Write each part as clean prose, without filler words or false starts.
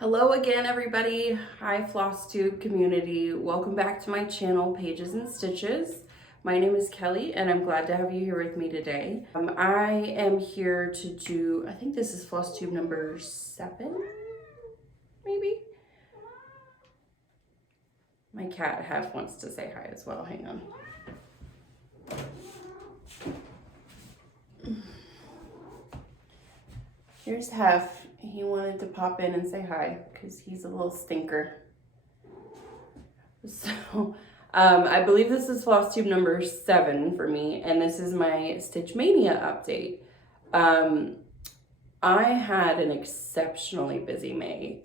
Hello again, everybody. Hi, Flosstube community. Welcome back to my channel, Pages and Stitches. My name is Kelly, and I'm glad to have you here with me today. I am here to do, I think this is Flosstube number 7, maybe? My cat Hef wants to say hi as well. Hang on. Here's Hef. He wanted to pop in and say hi because he's a little stinker. So I believe this is Flosstube number 7 for me, and this is my stitchMAYnia update. I had an exceptionally busy May.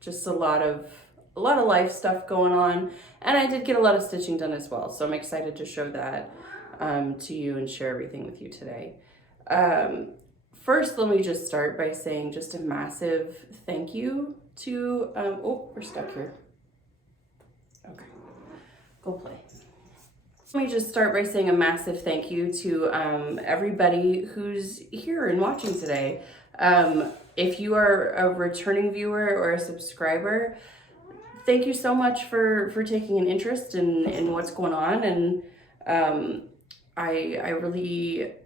Just a lot of life stuff going on, and I did get a lot of stitching done as well. So I'm excited to show that to you and share everything with you today. First, let me just start by saying just a massive thank you to, oh, we're stuck here. Okay, go play. Let me just start by saying a massive thank you to everybody who's here and watching today. If you are a returning viewer or a subscriber, thank you so much for taking an interest in what's going on. And I really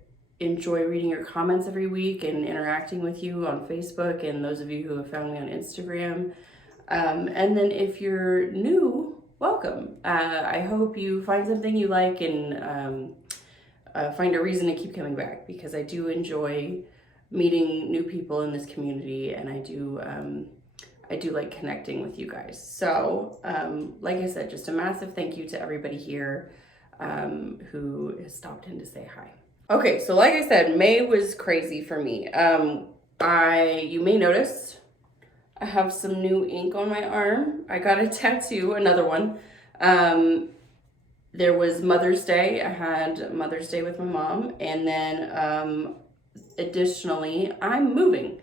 enjoy reading your comments every week and interacting with you on Facebook and those of you who have found me on Instagram. And then if you're new, welcome. I hope you find something you like and find a reason to keep coming back, because I do enjoy meeting new people in this community, and I do like connecting with you guys. So like I said, just a massive thank you to everybody here who has stopped in to say hi. Okay, so like I said, May was crazy for me. You may notice I have some new ink on my arm. I got a tattoo, another one. There was Mother's Day. I had Mother's Day with my mom. And then additionally, I'm moving.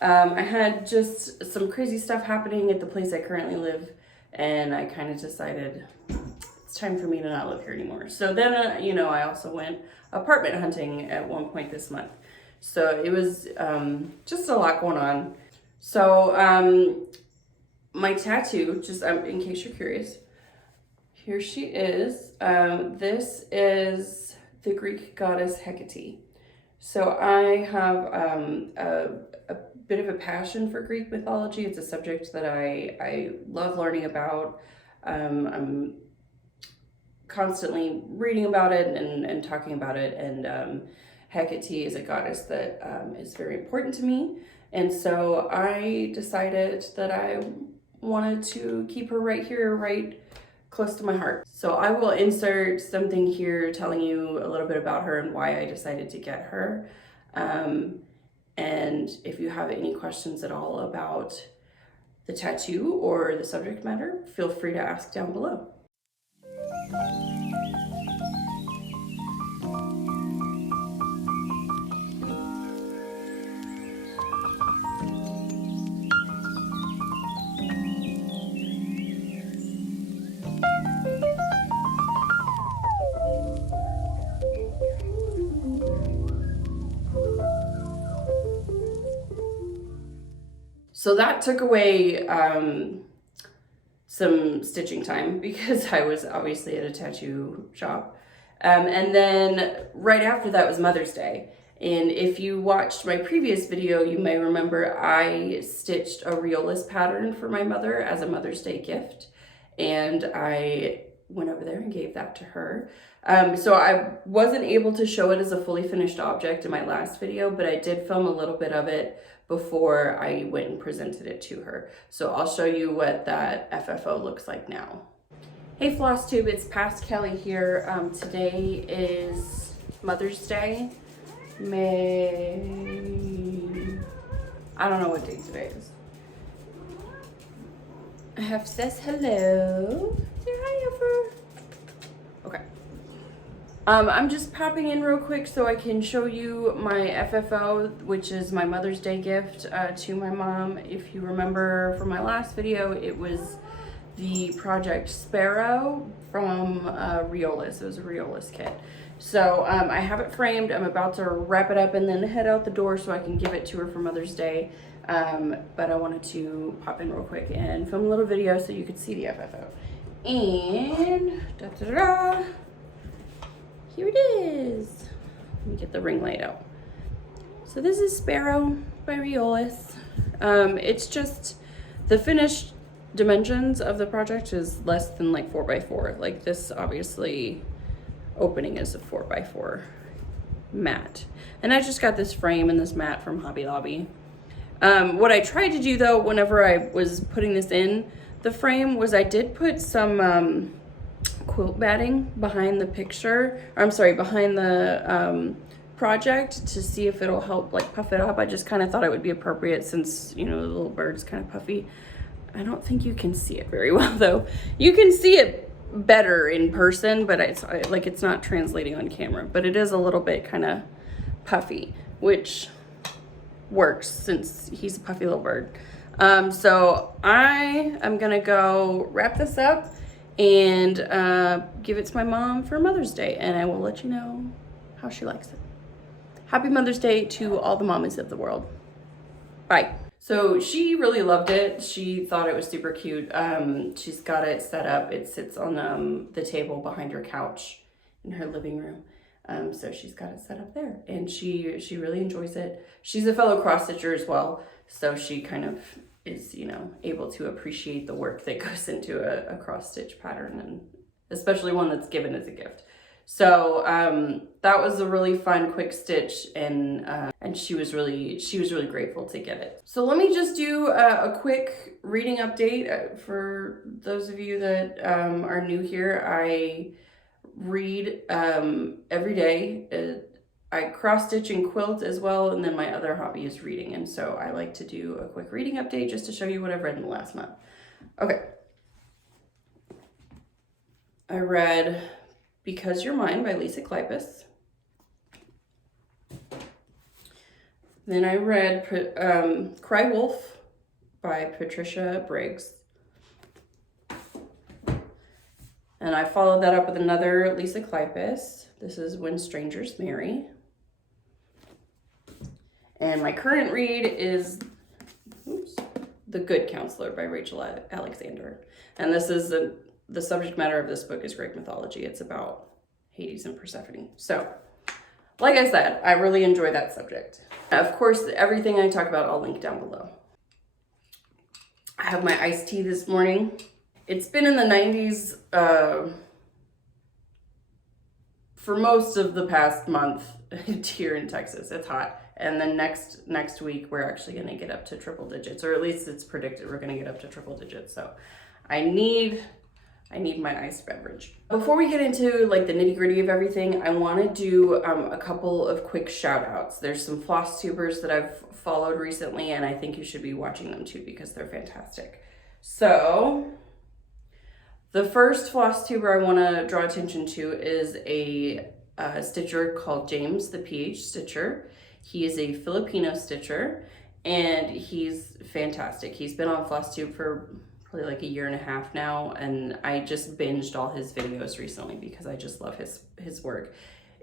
I had just some crazy stuff happening at the place I currently live, and I kind of decided it's time for me to not live here anymore. So then, I also went apartment hunting at one point this month. So it was just a lot going on. So my tattoo, just in case you're curious, here she is. This is the Greek goddess Hecate. So I have a bit of a passion for Greek mythology. It's a subject that I love learning about. I'm constantly reading about it and talking about it, and Hecate is a goddess that is very important to me, and so I decided that I wanted to keep her right here, right close to my heart. So I will insert something here telling you a little bit about her and why I decided to get her, and if you have any questions at all about the tattoo or the subject matter, feel free to ask down below. So that took away some stitching time because I was obviously at a tattoo shop. And then right after that was Mother's Day. And if you watched my previous video, you may remember I stitched a Reolist pattern for my mother as a Mother's Day gift. And I went over there and gave that to her. So I wasn't able to show it as a fully finished object in my last video, but I did film a little bit of it before I went and presented it to her. So I'll show you what that FFO looks like now. Hey Flosstube, it's past Kelly here. Today is Mother's Day. I don't know what day today is. Hef says hello. Say hi, Heifer. Okay. I'm just popping in real quick so I can show you my FFO, which is my Mother's Day gift to my mom. If you remember from my last video, it was the Project Sparrow from Reolist. It was a Reolist kit. So I have it framed. I'm about to wrap it up and then head out the door so I can give it to her for Mother's Day. But I wanted to pop in real quick and film a little video so you could see the FFO. And da-da-da-da, here it is. Let me get the ring light out. So this is Sparrow by Riolis. It's just the finished dimensions of the project is less than like 4x4. Like this obviously opening is a 4x4 mat. And I just got this frame and this mat from Hobby Lobby. What I tried to do though, whenever I was putting this in the frame, was I did put some quilt batting behind the picture, or I'm sorry, behind the project to see if it'll help like puff it up. I just kind of thought it would be appropriate since, you know, the little bird's kind of puffy. I don't think you can see it very well though. You can see it better in person, but it's not translating on camera, but it is a little bit kind of puffy, which works since he's a puffy little bird. So I am gonna go wrap this up and give it to my mom for Mother's Day, and I will let you know how she likes it. Happy Mother's Day to all the mommies of the world. Bye. So she really loved it. She thought it was super cute. She's got it set up. It sits on the table behind her couch in her living room. So she's got it set up there, and she really enjoys it. She's a fellow cross stitcher as well, so she kind of is, you know, able to appreciate the work that goes into a cross stitch pattern, and especially one that's given as a gift. So that was a really fun quick stitch, and she was really grateful to get it. So let me just do a quick reading update for those of you that are new here. I read every day. I cross stitch and quilt as well, and then my other hobby is reading, and so I like to do a quick reading update just to show you what I've read in the last month. Okay, I read Because You're Mine by Lisa Kleypas. Then I read Cry Wolf by Patricia Briggs. And I followed that up with another Lisa Kleypas. This is When Strangers Marry. And my current read is The Good Counselor by Rachel Alexander. And this is the subject matter of this book is Greek mythology. It's about Hades and Persephone. So, like I said, I really enjoy that subject. Of course, everything I talk about, I'll link down below. I have my iced tea this morning. It's been in the 90s for most of the past month here in Texas. It's hot. And then next week, we're actually going to get up to triple digits, or at least it's predicted we're going to get up to triple digits. So I need my iced beverage. Before we get into like the nitty gritty of everything, I want to do a couple of quick shout outs. There's some floss tubers that I've followed recently, and I think you should be watching them too because they're fantastic. So the first floss tuber I want to draw attention to is a stitcher called James the PH Stitcher. He is a Filipino stitcher, and he's fantastic. He's been on Flosstube for probably like a year and a half now, and I just binged all his videos recently because I just love his work.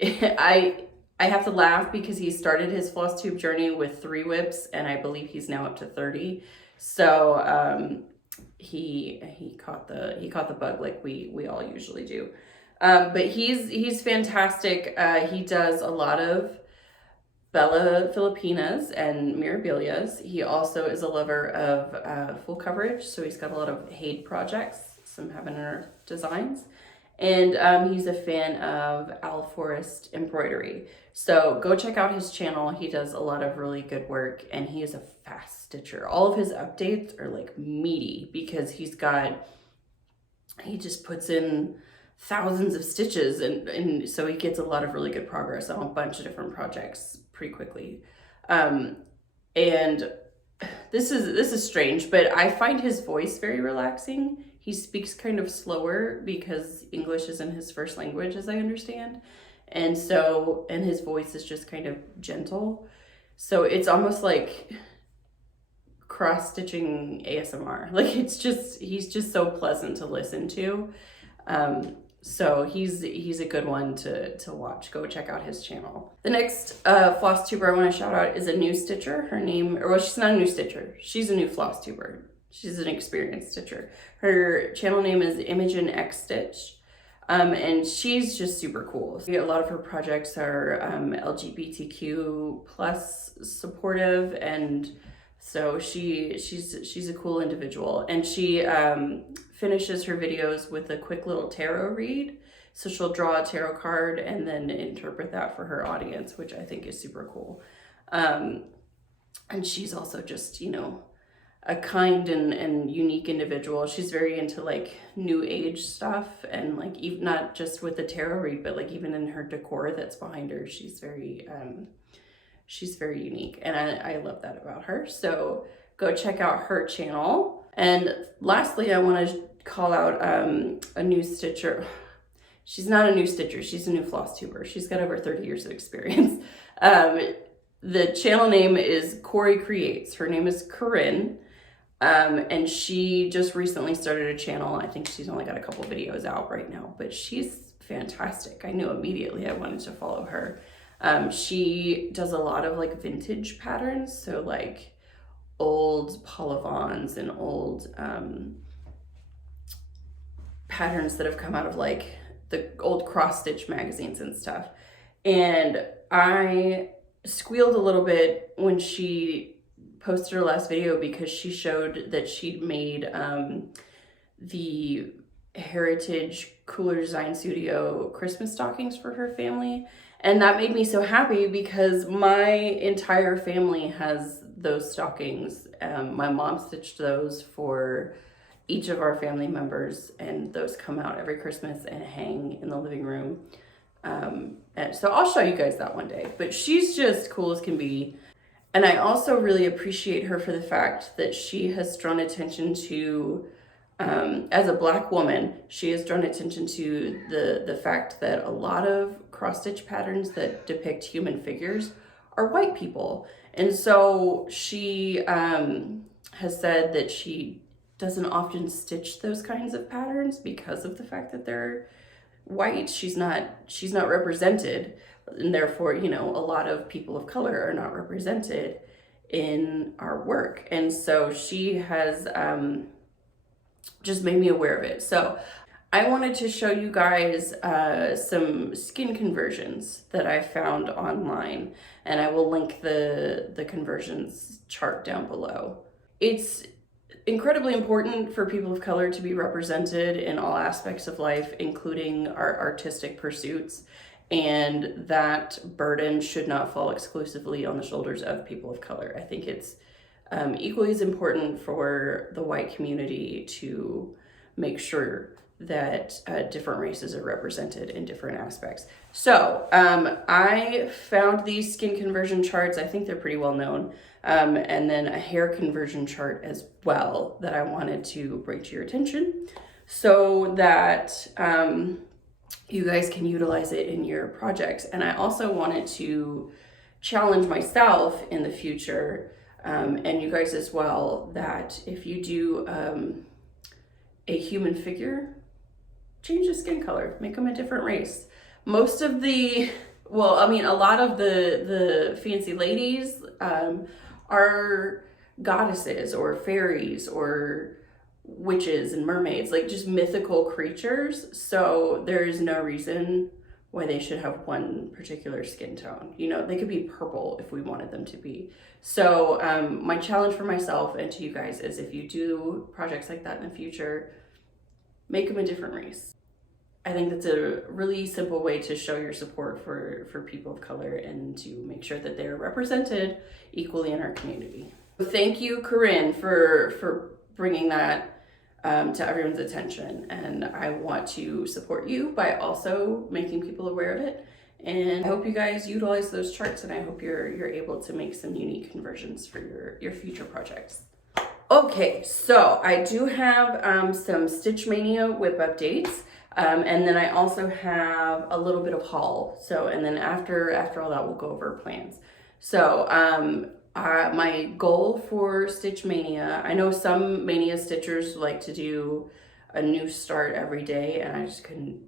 I have to laugh because he started his Flosstube journey with 3 whips, and I believe he's now up to 30. So he caught the bug like we all usually do. But he's fantastic. He does a lot of Bella Filipinas and Mirabilias. He also is a lover of full coverage, so he's got a lot of Hade projects, some Heaven and Earth designs, and he's a fan of Owl Forest Embroidery. So go check out his channel. He does a lot of really good work, and he is a fast stitcher. All of his updates are like meaty because he just puts in thousands of stitches, and so he gets a lot of really good progress on a bunch of different projects pretty quickly. And this is strange, but I find his voice very relaxing. He speaks kind of slower because English isn't his first language, as I understand. And his voice is just kind of gentle. So it's almost like cross-stitching ASMR. Like he's just so pleasant to listen to. So he's a good one to watch. Go check out his channel. The next floss tuber I want to shout out is a new stitcher. Her name, or well, she's not a new stitcher. She's a new floss tuber. She's an experienced stitcher. Her channel name is ImogenXstitch. And she's just super cool. A lot of her projects are LGBTQ plus supportive, and so she's a cool individual. And she finishes her videos with a quick little tarot read. So she'll draw a tarot card and then interpret that for her audience, which I think is super cool. And she's also just, you know, a kind and unique individual. She's very into like new age stuff, and like even not just with the tarot read, but like even in her decor that's behind her, she's very unique, and I love that about her. So go check out her channel. And lastly, I want to call out a new stitcher. She's not a new stitcher, she's a new floss tuber. She's got over 30 years of experience. The channel name is CoryCreates. Her name is Corinne. And she just recently started a channel. I think she's only got a couple videos out right now, but she's fantastic. I knew immediately I wanted to follow her. She does a lot of like vintage patterns. So like old Polyvons and old patterns that have come out of like the old cross stitch magazines and stuff. And I squealed a little bit when she posted her last video, because she showed that she'd made the Heritage Cooler Design Studio Christmas stockings for her family. And that made me so happy because my entire family has those stockings. My mom stitched those for each of our family members, and those come out every Christmas and hang in the living room. And so I'll show you guys that one day, but she's just cool as can be. And I also really appreciate her for the fact that she has drawn attention to, as a Black woman, she has drawn attention to the fact that a lot of cross-stitch patterns that depict human figures are white people. And so she has said that she doesn't often stitch those kinds of patterns because of the fact that they're white. She's not represented, and therefore, you know, a lot of people of color are not represented in our work. And so she has just made me aware of it. So I wanted to show you guys some skin conversions that I found online, and I will link the conversions chart down below. It's incredibly important for people of color to be represented in all aspects of life, including our artistic pursuits. And that burden should not fall exclusively on the shoulders of people of color. I think it's equally as important for the white community to make sure that different races are represented in different aspects. So I found these skin conversion charts. I think they're pretty well known. And then a hair conversion chart as well that I wanted to bring to your attention so that you guys can utilize it in your projects. And I also wanted to challenge myself in the future, and you guys as well, that if you do a human figure, change the skin color, make them a different race. Most of the, well, I mean, a lot of the fancy ladies are goddesses or fairies or witches and mermaids, like just mythical creatures. So there is no reason why they should have one particular skin tone. You know, they could be purple if we wanted them to be. So my challenge for myself and to you guys is, if you do projects like that in the future, make them a different race. I think that's a really simple way to show your support for people of color and to make sure that they're represented equally in our community. Thank you, Corinne, for bringing that to everyone's attention. And I want to support you by also making people aware of it. And I hope you guys utilize those charts, and I hope you're able to make some unique conversions for your future projects. Okay, so I do have some stitchMAYnia whip updates. And then I also have a little bit of haul. So, and then after all that, we'll go over plans. So, my goal for stitchMAYnia, I know some MAYnia stitchers like to do a new start every day, and I just couldn't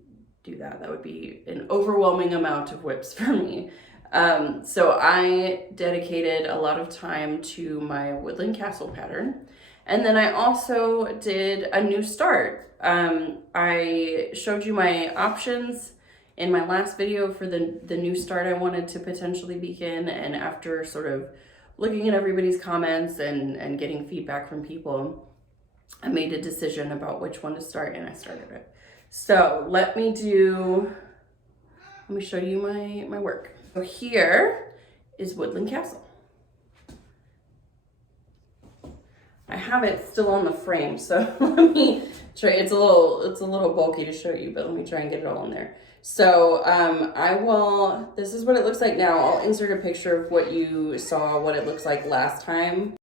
do that. That would be an overwhelming amount of whips for me. So I dedicated a lot of time to my Woodland Castle pattern. And then I also did a new start. I showed you my options in my last video for the new start I wanted to potentially begin. And after sort of looking at everybody's comments and getting feedback from people, I made a decision about which one to start, and I started it. So let me show you my work. So here is Woodland Castle. I have it still on the frame, so let me try. It's a little bulky to show you, but let me try and get it all in there. So this is what it looks like now. I'll insert a picture of what you saw, what it looks like last time.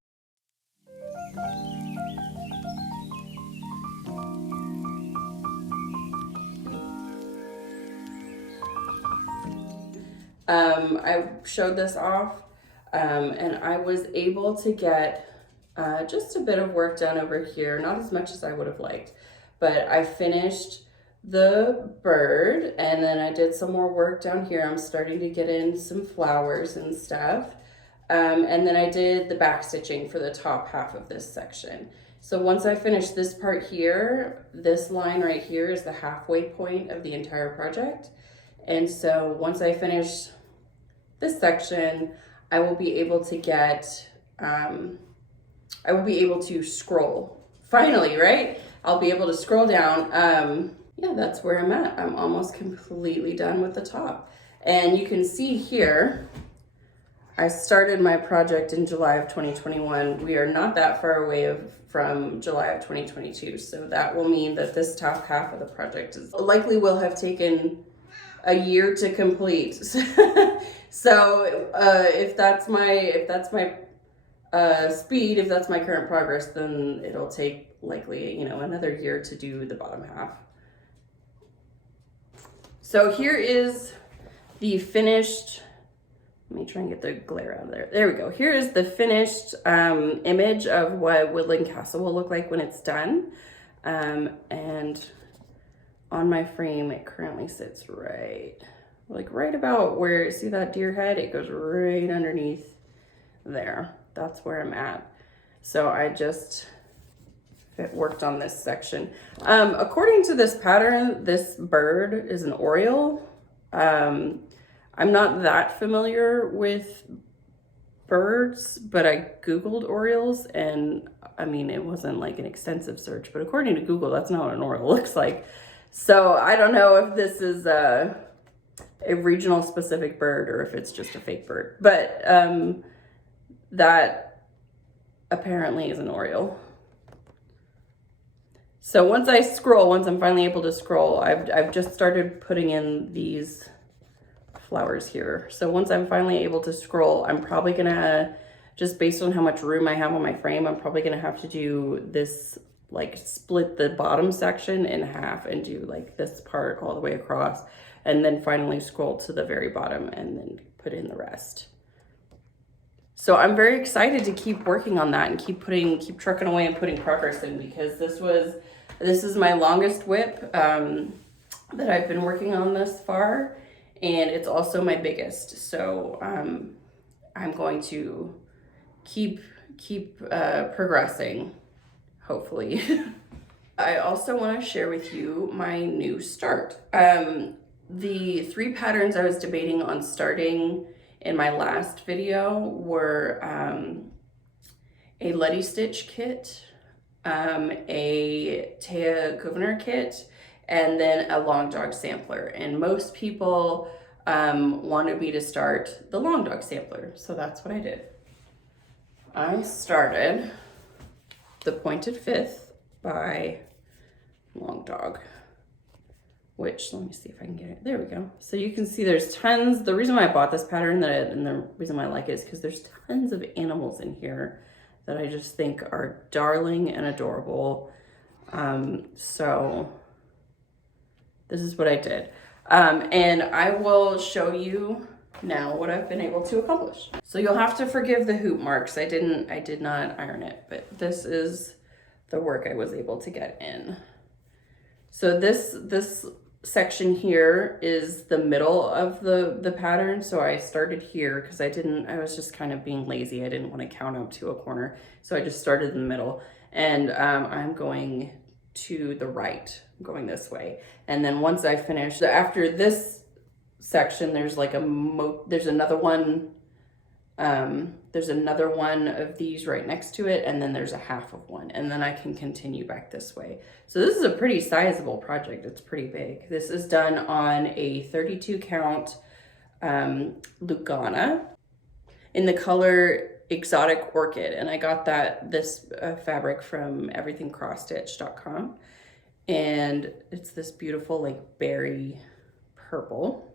I showed this off, and I was able to get just a bit of work done over here, not as much as I would have liked, but I finished the bird, and then I did some more work down here. I'm starting to get in some flowers and stuff, and then I did the back stitching for the top half of this section. So once I finish this part here, this line right here is the halfway point of the entire project. And so once I finish this section, I will be able to get, I will be able to scroll. Finally, right? I'll be able to scroll down. Yeah, that's where I'm at. I'm almost completely done with the top. And you can see here, I started my project in July of 2021. We are not that far away from July of 2022. So that will mean that this top half of the project likely will have taken a year to complete. So if that's my speed, if that's my current progress, then it'll take likely, another year to do the bottom half. So here is the finished, let me try and get the glare out of there. There we go. Here is the finished image of what Woodland Castle will look like when it's done. And on my frame, it currently sits right about where, see that deer head? It goes right underneath there. That's where I'm at. So I just worked on this section. According to this pattern, this bird is an oriole. I'm not that familiar with birds, but I Googled orioles, and I mean, it wasn't like an extensive search, but according to Google, that's not what an oriole looks like. So I don't know if this is a regional specific bird or if it's just a fake bird, but that apparently is an oriole. So once I'm finally able to scroll, I've just started putting in these flowers here. So once I'm finally able to scroll, I'm probably gonna, just based on how much room I have on my frame, I'm probably gonna have to do this, like split the bottom section in half and do like this part all the way across, and then finally scroll to the very bottom and then put in the rest. So I'm very excited to keep working on that and keep trucking away and putting progress in, because this is my longest whip that I've been working on thus far, and it's also my biggest. So I'm going to keep progressing, hopefully. I also want to share with you my new start. The 3 patterns I was debating on starting in my last video were a Letty Stitch kit, a Taya Governor kit, and then a Long Dog sampler. And most people wanted me to start the Long Dog sampler, so that's what I did. I started the Pointed Fifth by Long Dog, which, let me see if I can get it. There we go. So you can see there's tons. The reason why I bought this pattern and the reason why I like it is because there's tons of animals in here that I just think are darling and adorable. So this is what I did. And I will show you now what I've been able to accomplish. So you'll have to forgive the hoop marks. I did not iron it, but this is the work I was able to get in. So this section here is the middle of the pattern. So I started here because I was just kind of being lazy. I didn't want to count up to a corner. So I just started in the middle, and I'm going to the right. I'm going this way. And then once I finish, after this section, there's like there's another one. There's another one of these right next to it, and then there's a half of one, and then I can continue back this way. So this is a pretty sizable project. It's pretty big. This is done on a 32 count Lugana in the color Exotic Orchid, and I got this fabric from everythingcrossstitch.com, and it's this beautiful like berry purple.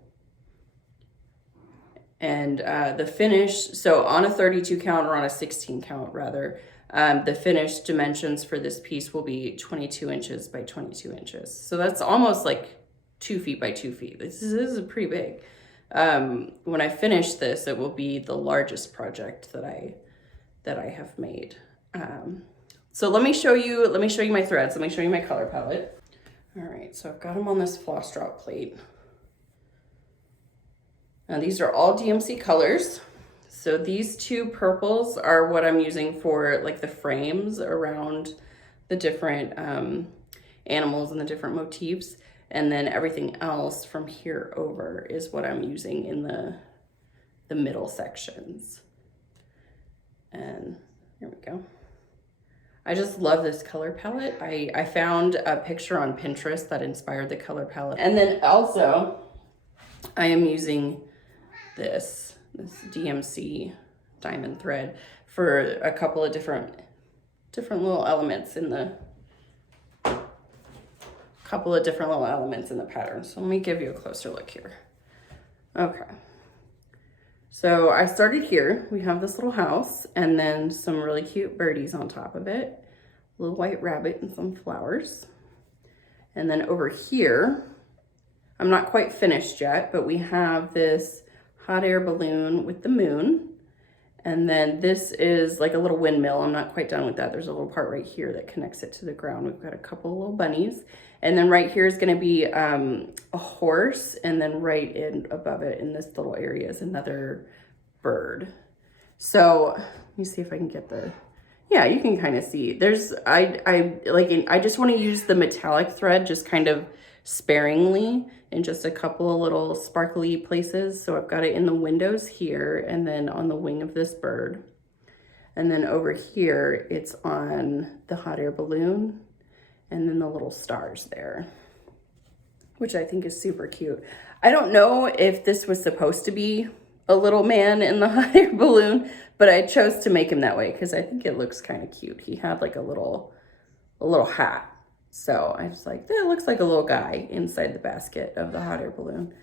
And the finish, so on a 32 count or on a 16 count rather, the finished dimensions for this piece will be 22 inches by 22 inches. So that's almost like 2 feet by 2 feet. This is pretty big. When I finish this, it will be the largest project that I have made. So let me show you my threads. Let me show you my color palette. All right, so I've got them on this floss drop plate. Now these are all DMC colors. So these two purples are what I'm using for like the frames around the different animals and the different motifs. And then everything else from here over is what I'm using in the middle sections. And here we go. I just love this color palette. I found a picture on Pinterest that inspired the color palette. And then also I am using this DMC diamond thread for a couple of different little elements in the pattern. So let me give you a closer look here. Okay. So I started here. We have this little house and then some really cute birdies on top of it. A little white rabbit and some flowers. And then over here, I'm not quite finished yet, but we have this hot air balloon with the moon. And then this is like a little windmill. I'm not quite done with that. There's a little part right here that connects it to the ground. We've got a couple of little bunnies. And then right here is going to be a horse. And then right in above it in this little area is another bird. So let me see if I can get yeah, you can kind of see. I just want to use the metallic thread just kind of sparingly in just a couple of little sparkly places. So I've got it in the windows here and then on the wing of this bird. And then over here, it's on the hot air balloon and then the little stars there, which I think is super cute. I don't know if this was supposed to be a little man in the hot air balloon, but I chose to make him that way because I think it looks kind of cute. He had like a little hat. So I was like, that looks like a little guy inside the basket of the hot air balloon.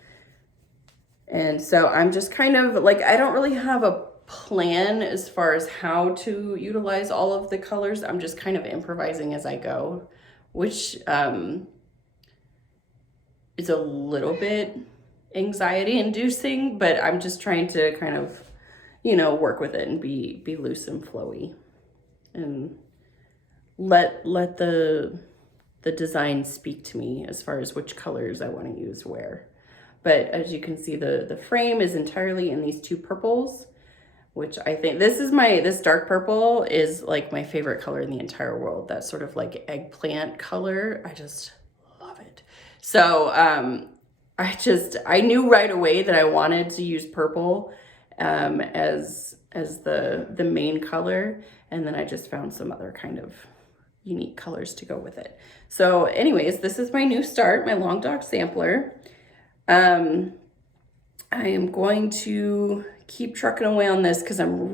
And so I'm just kind of like, I don't really have a plan as far as how to utilize all of the colors. I'm just kind of improvising as I go, which is a little bit anxiety inducing, but I'm just trying to kind of, work with it and be loose and flowy and let the design speak to me as far as which colors I want to use where. But as you can see, the frame is entirely in these two purples, which I think this dark purple is like my favorite color in the entire world. That sort of like eggplant color. I just love it. So I knew right away that I wanted to use purple as the main color. And then I just found some other kind of unique colors to go with it. So anyways, this is my new start, my long dog sampler. I am going to keep trucking away on this because I'm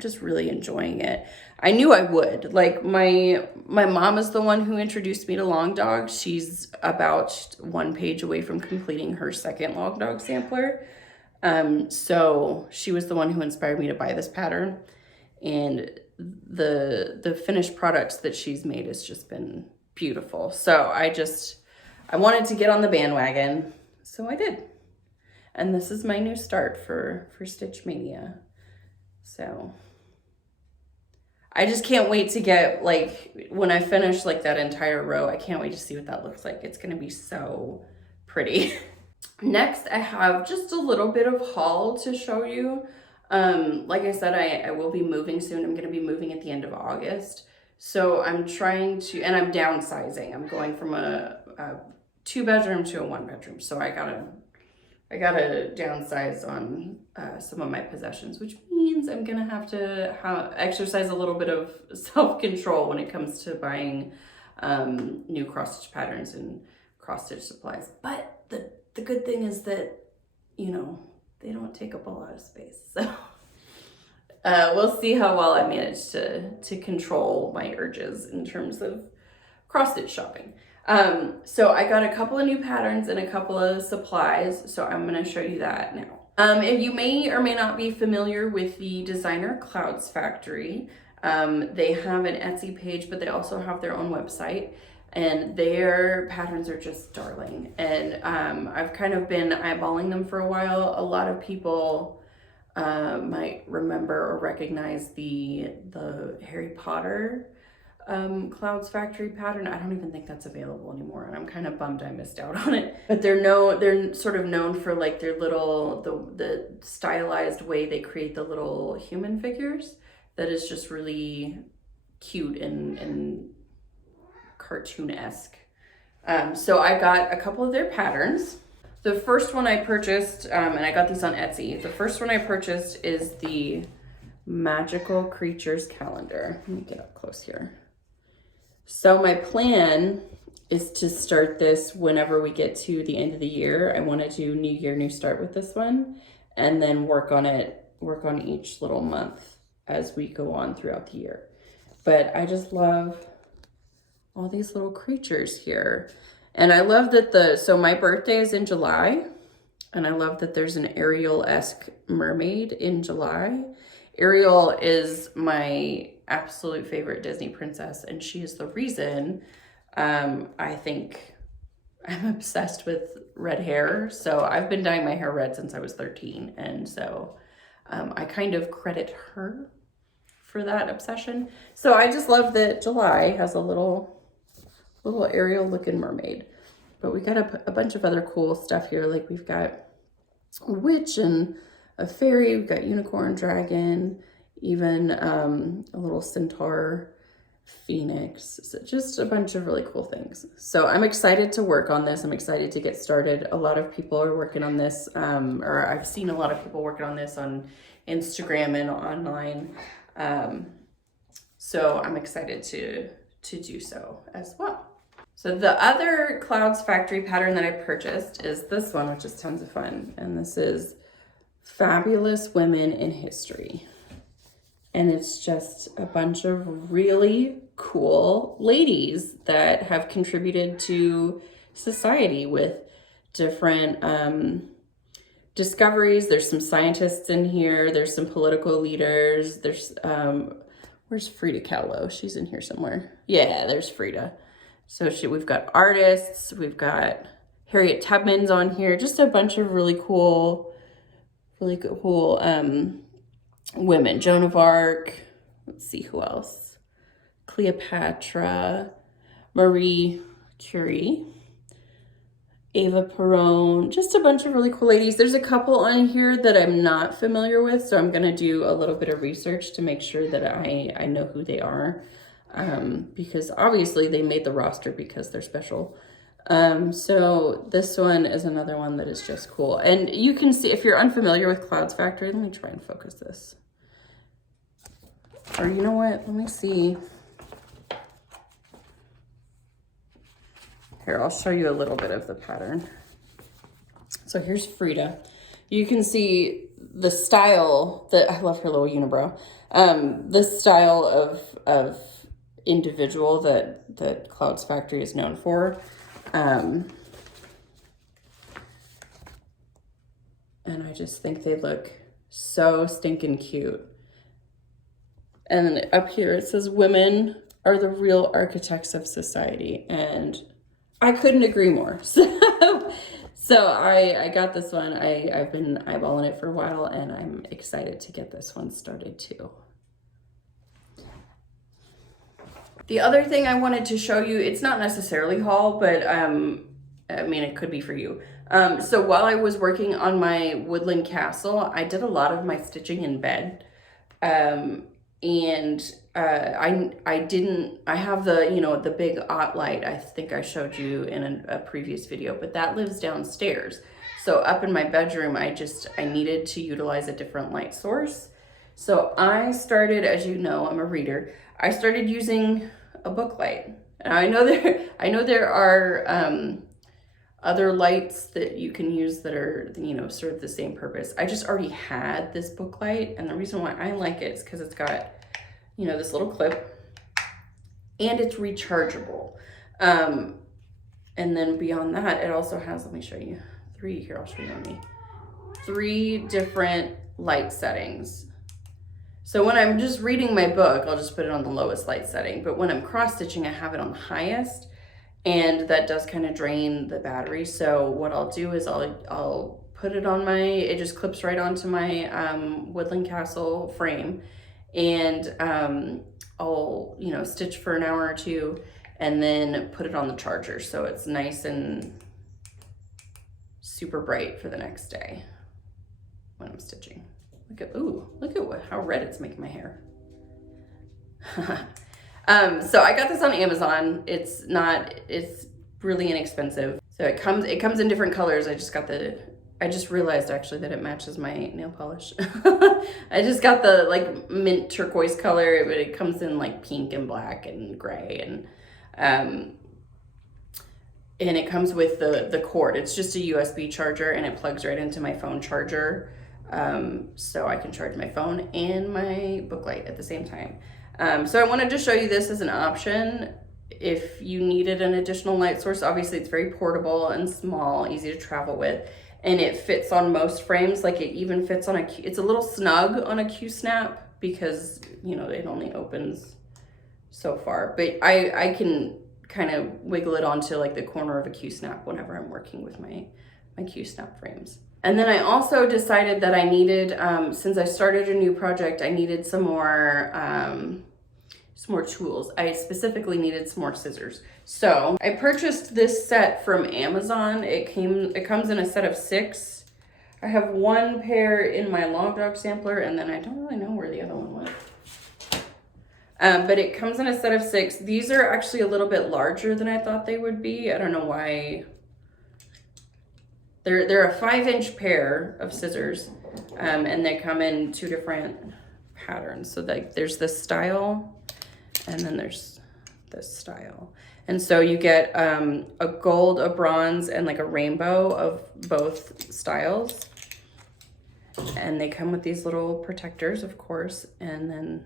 just really enjoying it. I knew I would. Like my mom is the one who introduced me to long dogs. She's about 1 page away from completing her second long dog sampler. So she was the one who inspired me to buy this pattern, and the finished products that she's made has just been beautiful. So I wanted to get on the bandwagon, so I did. And this is my new start for stitchMAYnia. So I just can't wait to get, like, when I finish like that entire row, I can't wait to see what that looks like. It's gonna be so pretty. Next, I have just a little bit of haul to show you. Like I said, I will be moving soon. I'm going to be moving at the end of August. So I'm trying to, and I'm downsizing. I'm going from a 2-bedroom to a 1-bedroom. So I gotta downsize on some of my possessions, which means I'm gonna have to exercise a little bit of self-control when it comes to buying new cross-stitch patterns and cross-stitch supplies. But the good thing is that, you know, they don't take up a lot of space. So we'll see how well I manage to control my urges in terms of cross-stitch shopping. So I got a couple of new patterns and a couple of supplies, so I'm going to show you that now. If you may or may not be familiar with the designer Clouds Factory, they have an Etsy page, but they also have their own website, and their patterns are just darling. And I've kind of been eyeballing them for a while. A lot of people might remember or recognize the Harry Potter Clouds Factory pattern. I don't even think that's available anymore, and I'm kind of bummed I missed out on it. But they're sort of known for like their little the stylized way they create the little human figures that is just really cute and cartoon-esque. So I got a couple of their patterns. The first one I purchased, and I got these on Etsy. The first one I purchased is the Magical Creatures Calendar. Let me get up close here. So my plan is to start this whenever we get to the end of the year. I want to do New Year, New Start with this one, and then work on each little month as we go on throughout the year. But I just love all these little creatures here. And I love that so my birthday is in July, and I love that there's an Ariel-esque mermaid in July. Ariel is my absolute favorite Disney princess, and she is the reason I think I'm obsessed with red hair. So I've been dyeing my hair red since I was 13, and so I kind of credit her for that obsession. So I just love that July has a little Ariel looking mermaid. But we got a bunch of other cool stuff here. Like we've got a witch and a fairy, we've got unicorn, dragon, even a little centaur, phoenix. So just a bunch of really cool things. So I'm excited to work on this. I'm excited to get started. A lot of people are working on this, or I've seen a lot of people working on this on Instagram and online. So I'm excited to do so as well. So the other Clouds Factory pattern that I purchased is this one, which is tons of fun. And this is Fabulous Women in History. And it's just a bunch of really cool ladies that have contributed to society with different discoveries. There's some scientists in here. There's some political leaders. There's, where's Frida Kahlo? She's in here somewhere. Yeah, there's Frida. So we've got artists, we've got Harriet Tubman's on here, just a bunch of really cool women. Joan of Arc, let's see who else. Cleopatra, Marie Curie, Eva Peron, just a bunch of really cool ladies. There's a couple on here that I'm not familiar with, so I'm gonna do a little bit of research to make sure that I know who they are. Because obviously they made the roster because they're special. So this one is another one that is just cool. And you can see, if you're unfamiliar with Clouds Factory, let me try and focus this. Or you know what, let me see. Here, I'll show you a little bit of the pattern. So here's Frida. You can see the style that, I love her little unibrow. The style of individual that Clouds Factory is known for. And I just think they look so stinking cute. And up here it says women are the real architects of society, and I couldn't agree more. So I got this one. I've been eyeballing it for a while, and I'm excited to get this one started too. The other thing I wanted to show you, it's not necessarily haul, but I mean, it could be for you. So while I was working on my Woodland castle, I did a lot of my stitching in bed. I have the, you know, the big OT light. I think I showed you in a previous video, but that lives downstairs. So up in my bedroom, I needed to utilize a different light source. So I started, as you know, I'm a reader. I started using a book light. And I know there are other lights that you can use that are, you know, serve the same purpose. I just already had this book light, and the reason why I like it is because it's got, you know, this little clip, and it's rechargeable. And then beyond that, it also has, let me show you, I'll show you on me, 3 different light settings. So when I'm just reading my book, I'll just put it on the lowest light setting, but when I'm cross stitching, I have it on the highest, and that does kind of drain the battery. So what I'll do is I'll put it on it just clips right onto my Woodland Castle frame, and I'll, you know, stitch for an hour or 2 and then put it on the charger so it's nice and super bright for the next day when I'm stitching. Look at how red it's making my hair. So I got this on Amazon. It's really inexpensive. So it comes in different colors. I just realized actually that it matches my nail polish. I just got the like mint turquoise color, but it comes in like pink and black and gray, and it comes with the cord. It's just a USB charger, and it plugs right into my phone charger. So I can charge my phone and my book light at the same time. So I wanted to show you this as an option if you needed an additional light source. Obviously it's very portable and small, easy to travel with, and it fits on most frames. Like it even fits on it's a little snug on a Q-snap because, you know, it only opens so far, but I can kind of wiggle it onto like the corner of a Q-snap whenever I'm working with my Q-snap frames. And then I also decided that I needed, since I started a new project, I needed some more tools. I specifically needed some more scissors. So I purchased this set from Amazon. It comes in a set of 6. I have 1 pair in my log dog sampler, and then I don't really know where the other one went. But it comes in a set of 6. These are actually a little bit larger than I thought they would be. I don't know why. They're a 5-inch pair of scissors, and they come in 2 different patterns. So there's this style, and then there's this style. And so you get a gold, a bronze, and like a rainbow of both styles. And they come with these little protectors, of course, and then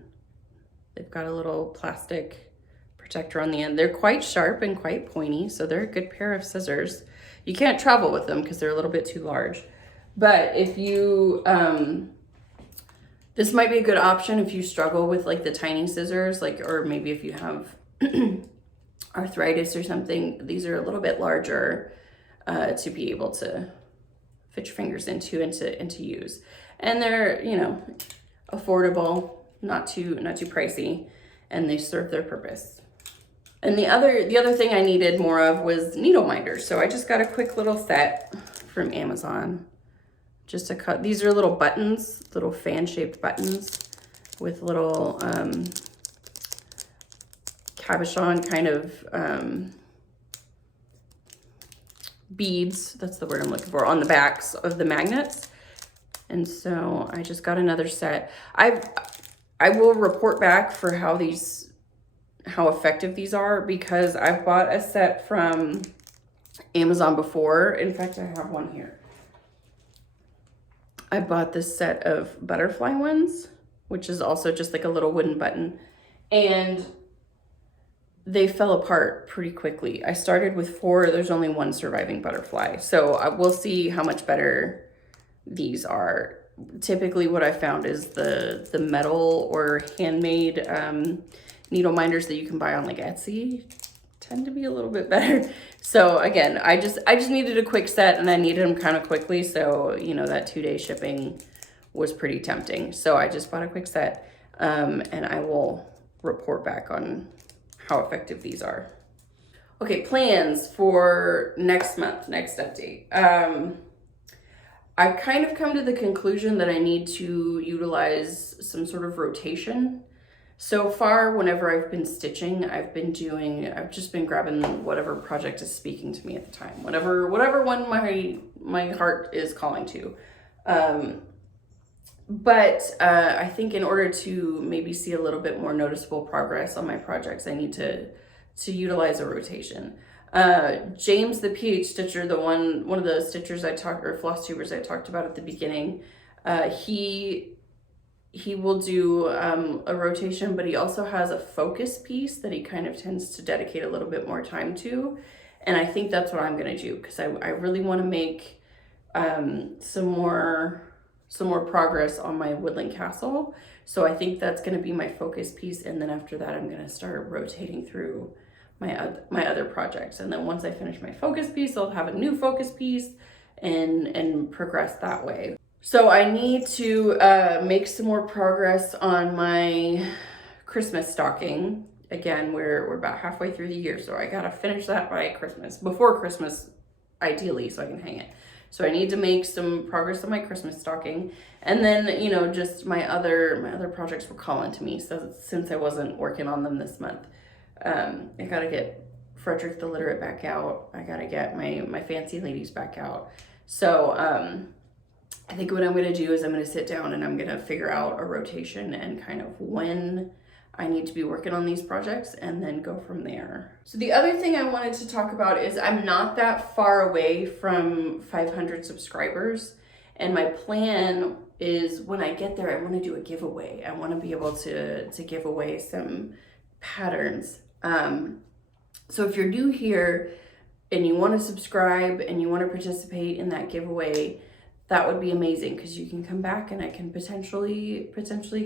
they've got a little plastic protector on the end. They're quite sharp and quite pointy, so they're a good pair of scissors. You can't travel with them because they're a little bit too large. But if you, this might be a good option if you struggle with like the tiny scissors, like, or maybe if you have arthritis or something. These are a little bit larger to be able to fit your fingers into and to use. And they're, you know, affordable, not too pricey, and they serve their purpose. And the other thing I needed more of was needle minders. So I just got a quick little set from Amazon just to cut. These are little buttons, little fan-shaped buttons with little cabochon kind of beads, that's the word I'm looking for, on the backs of the magnets. And so I just got another set. I will report back for how effective these are, because I've bought a set from Amazon before. In fact, I have one here. I bought this set of butterfly ones, which is also just like a little wooden button, and they fell apart pretty quickly. I started with 4, there's only 1 surviving butterfly. So we'll see how much better these are. Typically what I found is the metal or handmade needle minders that you can buy on like Etsy tend to be a little bit better. So again, I just needed a quick set, and I needed them kind of quickly. So, you know, that 2-day shipping was pretty tempting. So I just bought a quick set, and I will report back on how effective these are. Okay, plans for next month, next update. I've kind of come to the conclusion that I need to utilize some sort of rotation. So far, whenever I've been stitching, I've just been grabbing whatever project is speaking to me at the time, whatever one my heart is calling to. But I think in order to maybe see a little bit more noticeable progress on my projects, I need to utilize a rotation. James, the PH stitcher, one of the stitchers or floss tubers I talked about at the beginning, he will do a rotation, but he also has a focus piece that he kind of tends to dedicate a little bit more time to. And I think that's what I'm gonna do, because I really want to make some more progress on my Woodland castle. So I think that's gonna be my focus piece, and then after that I'm gonna start rotating through my other projects. And then once I finish my focus piece, I'll have a new focus piece and progress that way. So I need to make some more progress on my Christmas stocking. Again, we're about halfway through the year, so I gotta finish that by Christmas, before Christmas, ideally, so I can hang it. So I need to make some progress on my Christmas stocking. And then, you know, just my other projects were calling to me. So since I wasn't working on them this month, I gotta get Frederick the Literate back out. I gotta get my fancy ladies back out. So I think what I'm gonna do is I'm gonna sit down and I'm gonna figure out a rotation and kind of when I need to be working on these projects, and then go from there. So the other thing I wanted to talk about is I'm not that far away from 500 subscribers, and my plan is when I get there, I want to do a giveaway. I want to be able to give away some patterns. So if you're new here and you want to subscribe and you want to participate in that giveaway, that would be amazing, because you can come back and I can potentially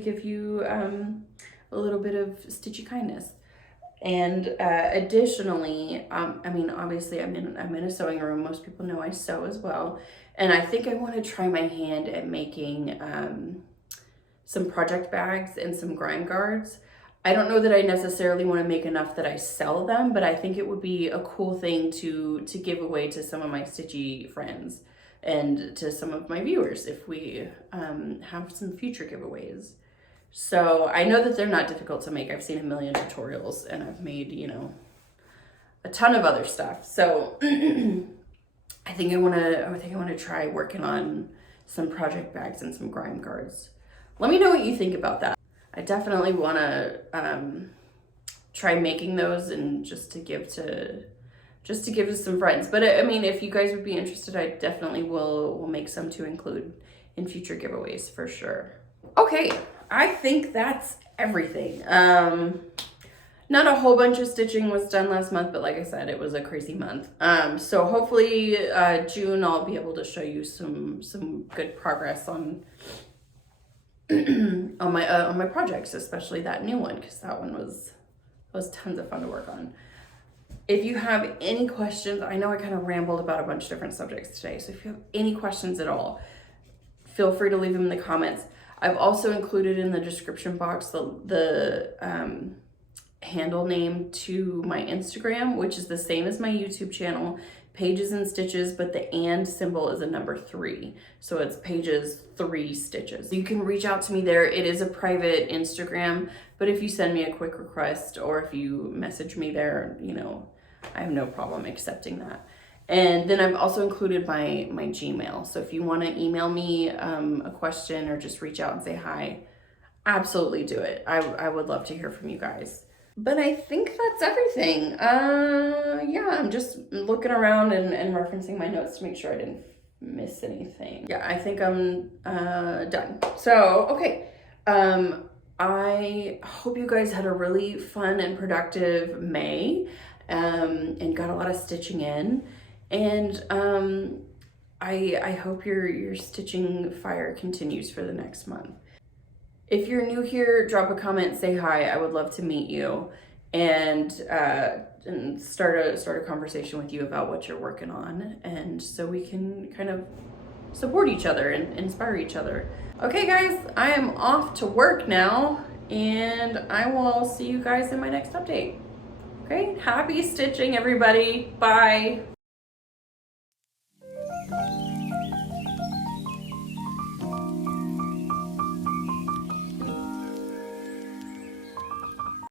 give you a little bit of stitchy kindness. And additionally, I mean, obviously I'm in a sewing room. Most people know I sew as well. And I think I want to try my hand at making some project bags and some grime guards. I don't know that I necessarily want to make enough that I sell them, but I think it would be a cool thing to give away to some of my stitchy friends and to some of my viewers if we have some future giveaways. So I know that they're not difficult to make. I've seen a million tutorials and I've made, you know, a ton of other stuff. So I think I want to try working on some project bags and some grime guards. Let me know what you think about that. I definitely want to try making those and just to give to some friends. But I mean, if you guys would be interested, I definitely will make some to include in future giveaways for sure. Okay, I think that's everything. Not a whole bunch of stitching was done last month, but like I said, it was a crazy month. So hopefully June I'll be able to show you some good progress on on my projects, especially that new one, because that one was tons of fun to work on. If you have any questions, I know I kind of rambled about a bunch of different subjects today, so if you have any questions at all, feel free to leave them in the comments. I've also included in the description box the handle name to my Instagram, which is the same as my YouTube channel, Pages and Stitches, but the and symbol is a number 3. So it's Pages3Stitches. You can reach out to me there. It is a private Instagram, but if you send me a quick request or if you message me there, you know, I have no problem accepting that. And then I've also included my Gmail. So if you want to email me a question or just reach out and say hi, absolutely do it. I would love to hear from you guys. But I think that's everything. Yeah, I'm just looking around and referencing my notes to make sure I didn't miss anything. Yeah, I think I'm done. So, okay. I hope you guys had a really fun and productive May and got a lot of stitching in. And I hope your stitching fire continues for the next month. If you're new here, drop a comment, say hi. I would love to meet you and start a conversation with you about what you're working on, and so we can kind of support each other and inspire each other. Okay guys, I am off to work now, and I will see you guys in my next update. Okay. Okay, happy stitching, everybody. Bye.